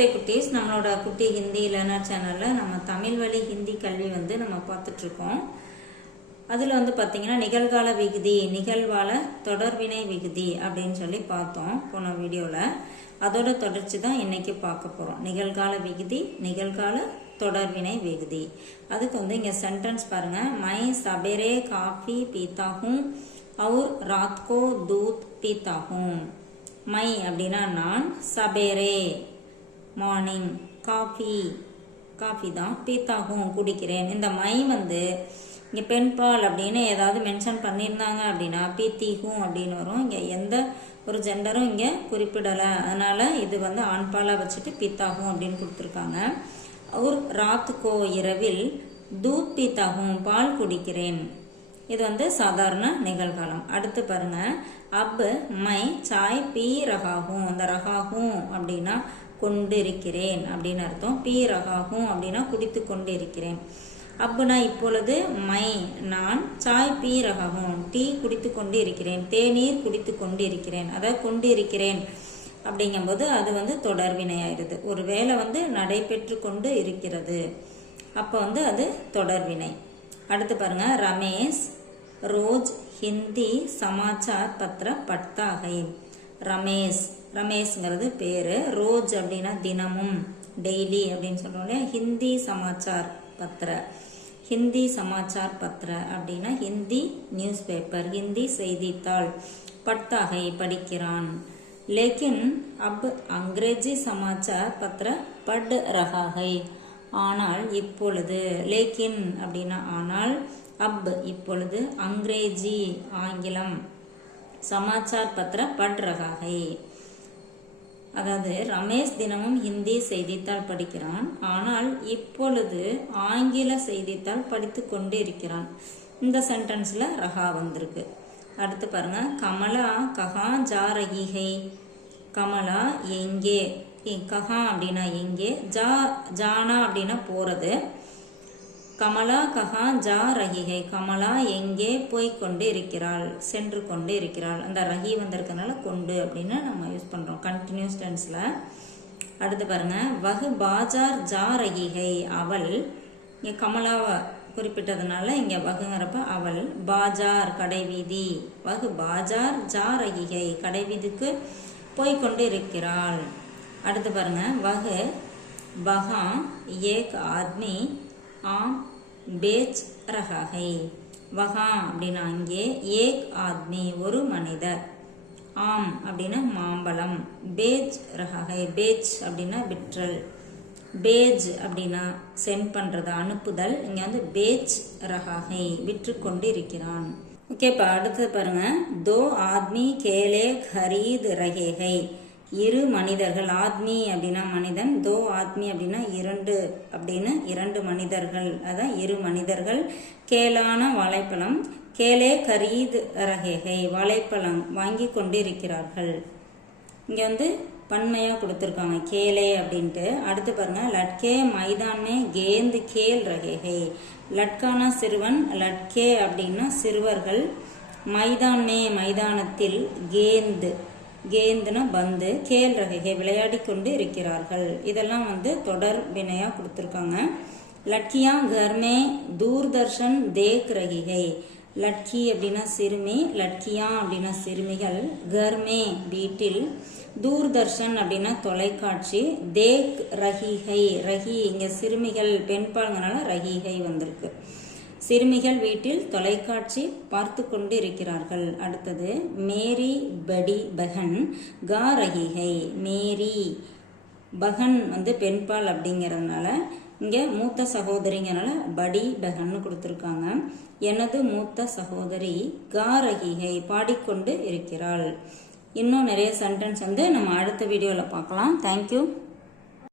நமஸ்தே குட்டீஸ். நம்மளோட குட்டி ஹிந்தி லேர்னர் சேனலில் நம்ம தமிழ் வழி ஹிந்தி கல்வி நம்ம பார்த்துட்ருக்கோம். அதில் பார்த்தீங்கன்னா நிகழ்கால விகுதி, நிகழ்வால தொடர்வினை விகுதி அப்படின்னு சொல்லி பார்த்தோம் போன வீடியோவில். அதோட தொடர்ச்சி தான் இன்னைக்கு பார்க்க போகிறோம். நிகழ்கால விகுதி, நிகழ்கால தொடர்வினை விகுதி. அதுக்கு இங்கே சென்டென்ஸ் பாருங்கள். மை சபேரே காஃபி பீத்தா ஹூம் और रात को दूध पीता हूँ. மை அப்படின்னா நான், சபேரே மார்னிங், காஃபி தான், பீத்தாகும் குடிக்கிறேன். இந்த மை இங்கே பெண்பால் அப்படின்னு ஏதாவது மென்ஷன் பண்ணியிருந்தாங்க அப்படின்னா பீத்திகும் அப்படின்னு வரும். இங்கே எந்த ஒரு ஜெண்டரும் இங்கே குறிப்பிடலை, அதனால இது ஆண்பாலாக வச்சுட்டு பீத்தாகும் அப்படின்னு கொடுத்துருக்காங்க. ஒரு ராத்துக்கோ இரவில், தூத் பீத்தாகும் பால் குடிக்கிறேன். இது சாதாரண நிகழ்காலம். அடுத்து பாருங்க, அப் மை சாய் பீ ரகாகும். அந்த ரகாகும் அப்படின்னா கொண்டு இருக்கிறேன் அப்படின்னு அர்த்தம். பீ ரகாகும் அப்படின்னா குடித்து கொண்டு இருக்கிறேன். அப்புனா இப்பொழுது, மை நான், சாய் பீ ரகாகும் டீ குடித்து கொண்டு இருக்கிறேன், தேநீர் குடித்து கொண்டு இருக்கிறேன். அதாவது கொண்டு இருக்கிறேன் அப்படிங்கும்போது அது தொடர்வினை ஆயிடுது. ஒரு வேலை நடைபெற்று கொண்டு இருக்கிறது, அப்போ அது தொடர்வினை. அடுத்து பாருங்க, ரமேஷ் ரோஜ் ஹிந்தி சமாச்சார் பத்திர பட்தா ஹை. ரமேஷ்ங்கிறது பேரு, ரோஜ் அப்படின்னா தினமும், டெய்லி அப்படின்னு சொல்றோம் இல்லையா. ஹிந்தி சமாச்சார் பத்திர, ஹிந்தி சமாச்சார் பத்திர அப்படின்னா ஹிந்தி நியூஸ் பேப்பர், ஹிந்தி செய்தித்தாள். பட்தா ஹை படிக்கிறான். லேக்கின் அப் அங்கிரேஜி சமாச்சார் பத்திர பட் ரஹா ஹை. ஆனால் இப்பொழுது, லேக்கின் அப்படின்னா ஆனால், அப் இப்பொழுது, அங்கிரேஜி ஆங்கிலம், சமாச்சார் பத்திர பட் ரஹா ஹை. அதாவது ரமேஷ் தினமும் ஹிந்தி செய்தித்தாள் படிக்கிறான், ஆனால் இப்பொழுது ஆங்கில செய்தித்தாள் படித்து கொண்டு இருக்கிறான். இந்த சென்டென்ஸ்ல ரஹா வந்திருக்கு. அடுத்து பாருங்க, கமலா கஹா ஜா ரஹி ஹை. கமலா எங்கே, கஹா அப்படின்னா எங்கே, ஜானா அப்படின்னா போறது. கமலா கஹா ஜா ரஹி ஹை. கமலா எங்கே போய் கொண்டு இருக்கிறாள், சென்று கொண்டு இருக்கிறாள். அந்த ரஹி வந்திருக்கனால கொண்டு அப்படின்னு நம்ம யூஸ் பண்றோம் கண்டினியூஸ் டென்ஸ்ல. அடுத்து பாருங்க, வஹ் பாஜார் ஜா ரஹி ஹை. அவள், இங்க கமலாவை குறிப்பிட்டதுனால இங்க வகுங்கிறப்ப அவள், பாஜார் கடைவீதி, வஹ் பாஜார் ஜா ரஹி ஹை கடைவீதிக்கு போய்கொண்டு இருக்கிறாள். அடுத்து பாருங்க, வஹ் பஹா ஏக் ஆத்மி ஆம் பேச் ரஹா ஹை. வஹா அப்படின்னா அங்கே, ஏக் ஆத்மி ஒரு மனிதர், ஆம் அப்படின்னா மாம்பழம், பேச் ரஹா ஹை. பேச் அப்படின்னா விற்றல், பேஜ் அப்படின்னா சென்ட் பண்றது, அனுப்புதல். இங்க பேச் ரஹா ஹை விற்று கொண்டு இருக்கிறான். ஓகேப்பா. அடுத்து பாருங்க, தோ ஆத்மி கேலே खरीद रहे हैं. இரு மனிதர்கள், ஆத்மி அப்படின்னா மனிதன், தோ ஆத்மி அப்படின்னா இரண்டு அப்படின்னு இரண்டு மனிதர்கள், அதான் இரு மனிதர்கள். கேலான வாழைப்பழம், கேலே खरीद रहे हैं வாழைப்பழம் வாங்கி கொண்டு இருக்கிறார்கள். இங்க பன்மையா கொடுத்துருக்காங்க கேலே அப்படின்ட்டு. அடுத்து பாருங்க, லட்கே மைதானே கேந்த் கேல் ரஹே ஹை. லட்கானா சிறுவன், லட்கே அப்படின்னா சிறுவர்கள், மைதானே மைதானத்தில், கேந்த் கேந்துனா பந்து, கேல் ரஹே விளையாடி கொண்டு இருக்கிறார்கள். இதெல்லாம் தொடர் வினையா கொடுத்துருக்காங்க. லட்கியா கர்மே தூர்தர்ஷன் தேக் ரஹி ஹை. லட்கி அப்படின்னா சிறுமி, லட்கியா அப்படின்னா சிறுமிகள், கர்மே வீட்டில், தூர்தர்ஷன் அப்படின்னா தொலைக்காட்சி, தேக் ரஹிஹை. ரஹி இங்க சிறுமிகள் பெண்பாளுங்கனால ரஹிஹை வந்திருக்கு. சிறுமிகள் வீட்டில் தொலைக்காட்சி பார்த்து கொண்டு இருக்கிறார்கள். அடுத்தது, மேரி படி பகன் கா ரஹிஹை. மேரி பகன் பெண்பால் அப்படிங்கிறதுனால இங்க மூத்த சகோதரிங்கனால படி பகன்னு கொடுத்துருக்காங்க. எனது மூத்த சகோதரி கா ரஹிஹை பாடிக்கொண்டு இருக்கிறாள். இன்னும் நிறைய சென்டென்ஸ் நம்ம அடுத்த வீடியோவில் பார்க்கலாம். தேங்க்யூ.